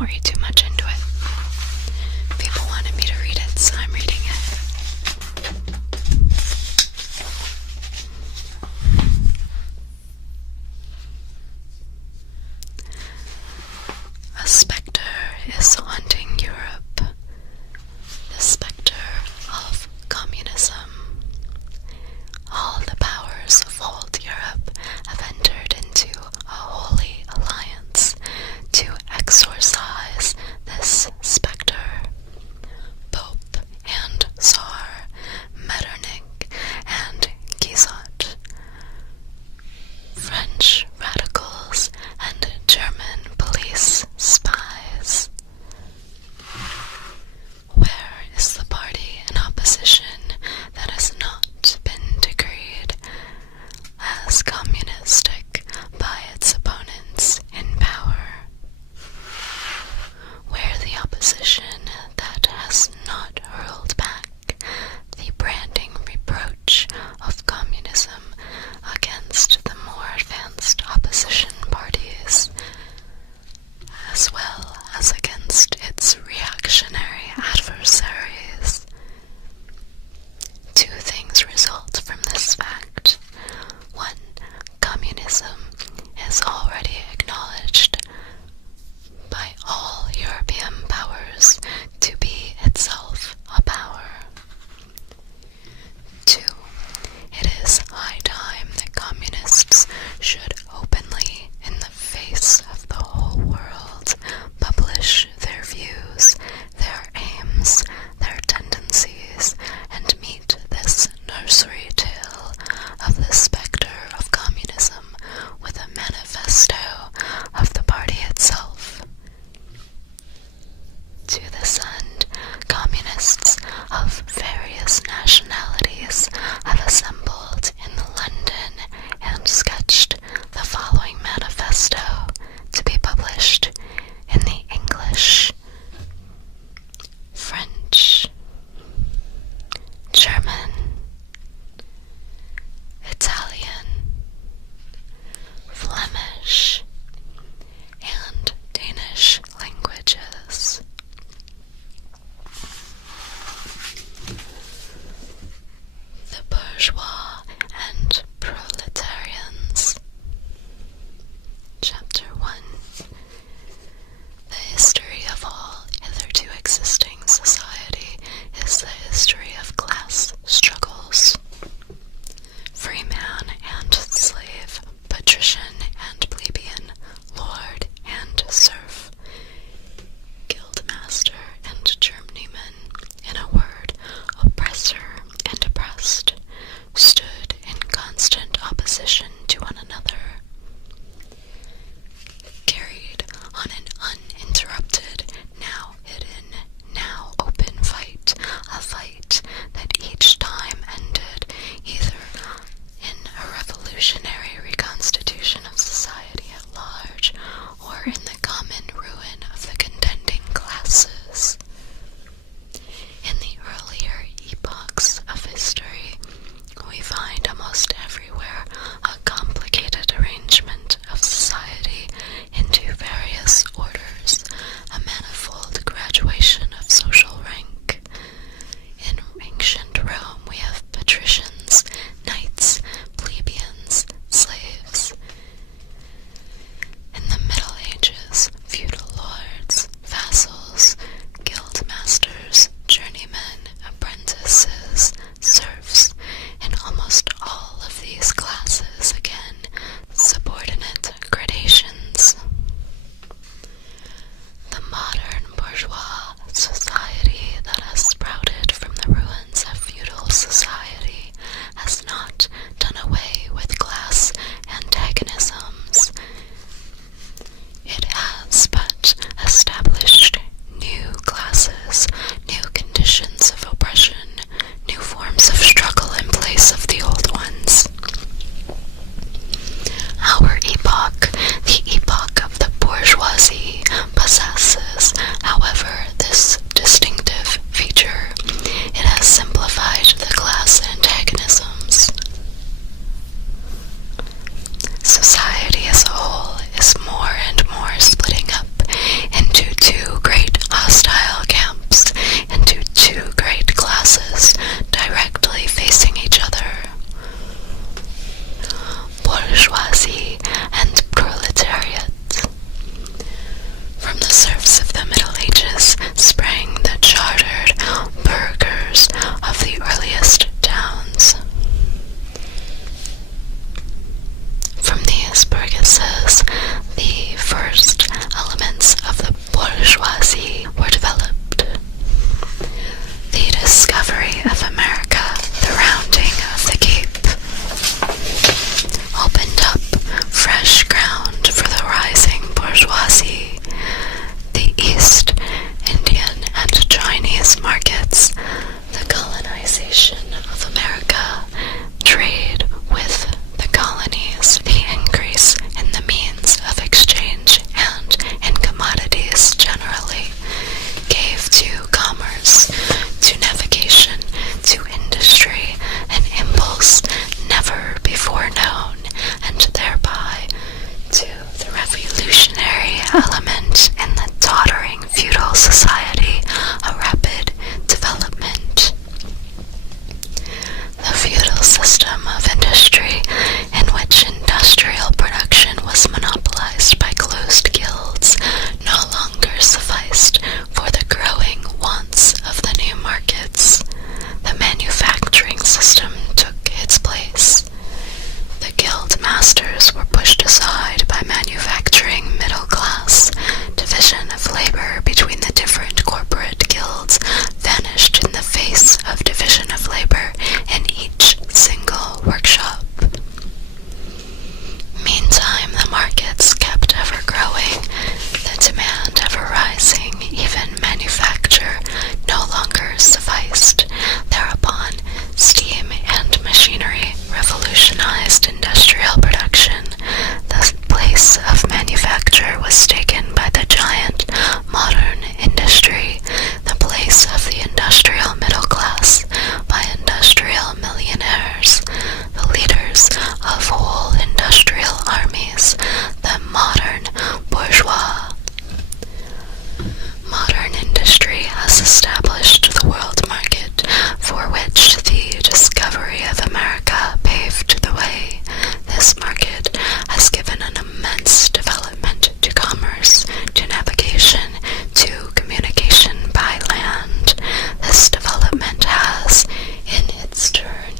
not read too much into it. People wanted me to read it, so I'm reading it. A specter is haunting Europe. The specter of communism. All the powers of old Europe have entered into a holy alliance to exorcise this specter. Pope and Tsar, Metternich and Guizot, French radicals and German police spies. Where is the party in opposition that has not been decreed as communistic by its opponents in power? Where the opposition that has not hurled back the branding reproach of communism against the more advanced opposition parties, as well as against its reactionary adversaries? Two things result from this fact. One, communism is already acknowledged by all European powers to be itself a power. Two, it is high time that communists should openly, in the face of the whole world, publish their views, their aims, their tendencies, and meet this nursery tale of the specter of communism with a manifesto of the party itself. To this end, communists of various nationalities have assembled in London and sketched the following manifesto to be published in the English, French, German, Italian, Flemish, and Danish languages. The bourgeois and proletarians. Chapter 1. The history of all hitherto existing society is the history of class struggles. Free man and slave, patrician and plebeian, lord and serf, guildmaster and journeyman, in a word, oppressor and oppressed, stood in constant opposition to one another, carried on an uninterrupted, now hidden, now open fight, a fight that each time ended either in a revolutionary reconstitution of society at large, or in the common ruin of the contending classes. In the earlier epochs of history, we find almost everywhere a complicated arrangement of society into various orders, a manifold graduation of social rank. In ancient Rome we have patricians, knights, plebeians, slaves. In the Middle Ages element in the tottering feudal society, a rapid development. The feudal system of industry, in which industrial production was monopolized by closed guilds, no longer sufficed for the growing wants of the new markets. The manufacturing system took its place. The guild masters were pushed aside by manufacturing middle class. Division of labor between the different corporate guilds vanished in the face of division of labor in each single workshop. Meantime, the markets kept ever growing, the demand ever rising, even manufacture no longer sufficed. Thereupon, steam and machinery revolutionized industrial production. The place of manufacture was taken by the giant modern industry, the place of the industrial middle class by industrial millionaires, the leaders of whole industrial armies, the modern bourgeois. Modern industry has established the world market, for which the discovery of America paved the way. This market has given an immense development to commerce, to navigation, to communication by land. This development has, in its turn,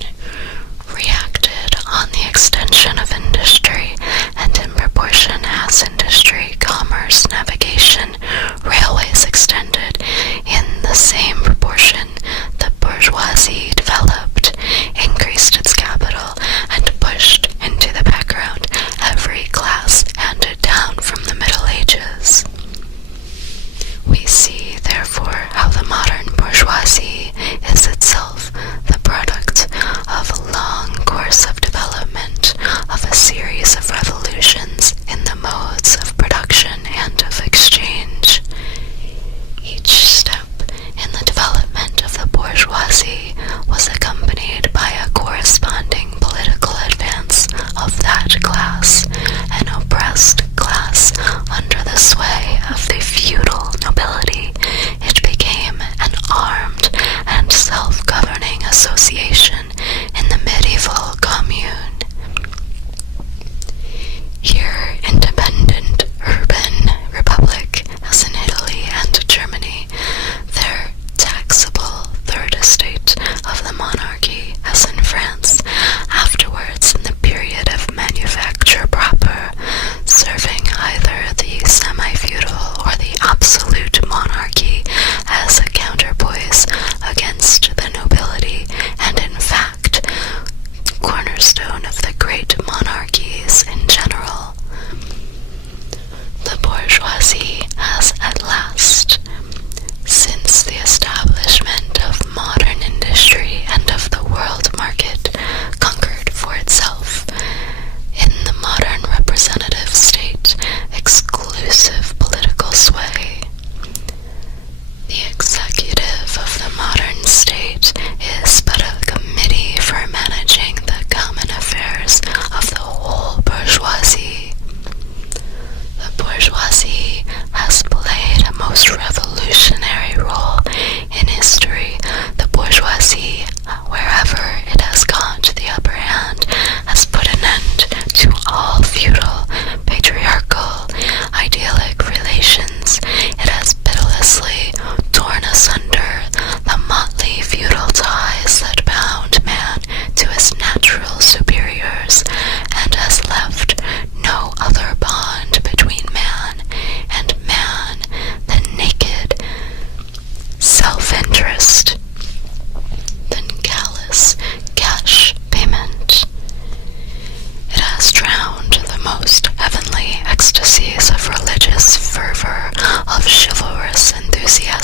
reacted on the extension of industry, and in proportion as industry, commerce, navigation, railways extended, in the same proportion the bourgeoisie developed, increased its capital, and pushed into the background every class handed down from the Middle Ages. We see, therefore, how the modern bourgeoisie is itself the product of a long course of development, of a series of revolutions in the modes of production and of exchange. Each step in the development of the bourgeoisie was accompanied by a corresponding political advance of that class, an oppressed class under the sway of the feudal nobility. It became an armed and self-governing association in the medieval commune. Here, independent urban republic, as in Italy and Germany, their taxable third estate of the monarchy, as in France, afterwards in the period of manufacture proper, serving either the semi-feudal or the absolute monarchy as a counterpoise against the nobility, and in fact, cornerstone of the great monarchies in general. The bourgeoisie has at last, since the establishment of modern industry and of the world market, conquered for itself, in the modern representative state, exclusive political sway. The executive of the modern state is but a committee for managing the common affairs of the whole bourgeoisie. The bourgeoisie has played a most revolutionary role in history. The bourgeoisie, wherever it has got the upper hand, has put an end to all feudal, patriarchal, idyllic relations. It has pitilessly torn asunder the motley feudal ties that bound man to his natural superiors, and has left no other bond between man and man than naked self-interest, than callous cash payment. It has drowned the most heavenly ecstasies of religious fervor, of chivalrous enthusiasm,